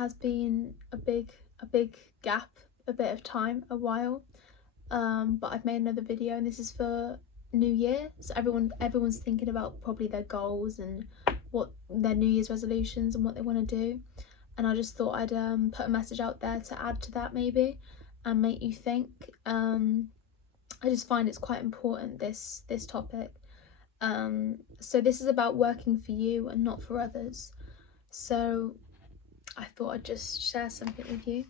has been a big gap, a bit of time, a while, but I've made another video, and this is for New Year, so everyone's thinking about probably their goals and what their New Year's resolutions and what they want to do, and I just thought I'd put a message out there to add to that maybe and make you think. I just find it's quite important, this topic. So this is about working for you and not for others. So I thought I'd just share something with you.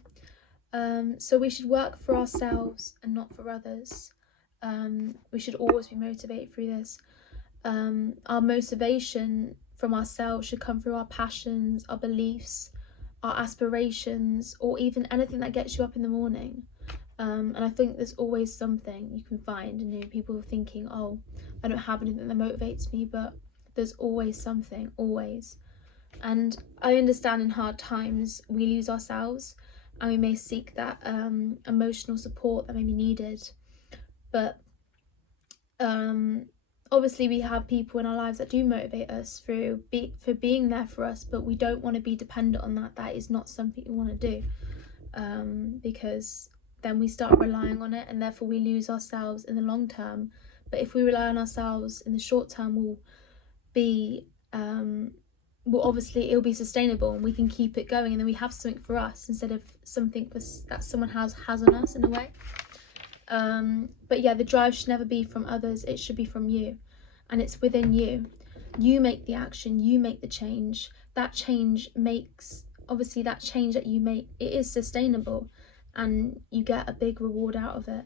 So we should work for ourselves and not for others. We should always be motivated through this. Our motivation from ourselves should come through our passions, our beliefs, our aspirations, or even anything that gets you up in the morning. And I think there's always something you can find, and people are thinking, oh, I don't have anything that motivates me, but there's always something, always. And I understand in hard times we lose ourselves and we may seek that emotional support that may be needed, but obviously we have people in our lives that do motivate us for being there for us, but we don't want to be dependent on that. That is not something you want to do, because then we start relying on it, and therefore we lose ourselves in the long term. But if we rely on ourselves in the short term, we'll obviously it'll be sustainable and we can keep it going, and then we have something for us instead of something that someone has on us in a way. But yeah, the drive should never be from others, it should be from you, and it's within you. You make the action, you make the change. That change that you make, it is sustainable, and you get a big reward out of it.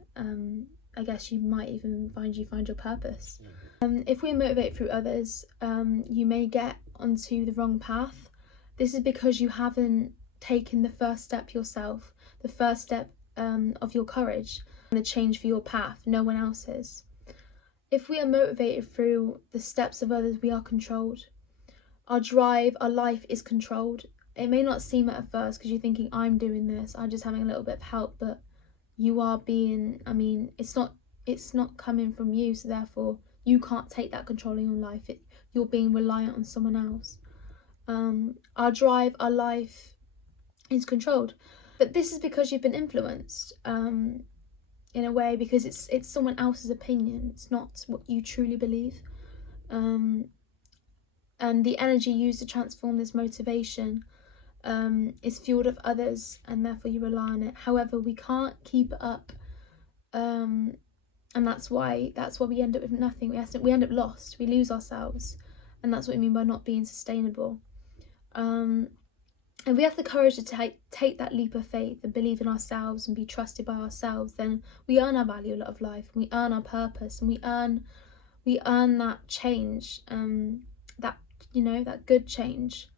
I guess you might even find your purpose. If we're motivated through others, you may get onto the wrong path. This is because you haven't taken the first step yourself, the first step of your courage and the change for your path. No one else is. If we are motivated through the steps of others, we are controlled. Our drive, our life is controlled. It may not seem it at first because you're thinking, I'm doing this, I'm just having a little bit of help, but you are being, it's not coming from you, so therefore you can't take that control in your life. You're being reliant on someone else. Our drive, our life is controlled, but this is because you've been influenced in a way, because it's someone else's opinion. It's not what you truly believe. And the energy used to transform this motivation is fueled of others, and therefore you rely on it. However, we can't keep it up, and that's why we end up with nothing. We end up lost. We lose ourselves, and that's what we mean by not being sustainable. And we have the courage to take that leap of faith and believe in ourselves and be trusted by ourselves. Then we earn our value of life, and we earn our purpose, and we earn that change, that good change.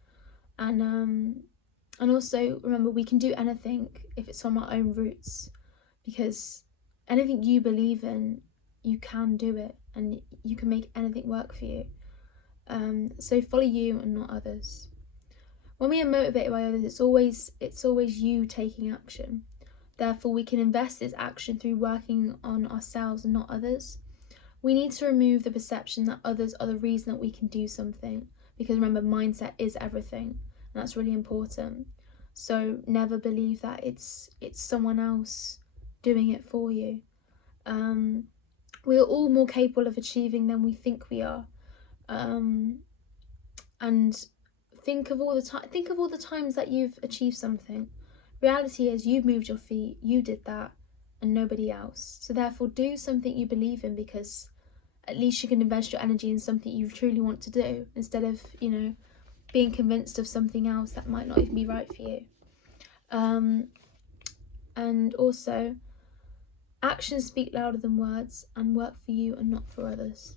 And also remember, we can do anything if it's from our own roots, because anything you believe in, you can do it, and you can make anything work for you. So follow you and not others. When we are motivated by others, it's always you taking action. Therefore, we can invest this action through working on ourselves and not others. We need to remove the perception that others are the reason that we can do something, because remember, mindset is everything, and that's really important. So never believe that it's someone else doing it for you. We are all more capable of achieving than we think we are. And think of all the times that you've achieved something. Reality is, you've moved your feet, you did that, and nobody else. So therefore, do something you believe in, because at least you can invest your energy in something you truly want to do, instead of being convinced of something else that might not even be right for you. And also, actions speak louder than words, and work for you and not for others.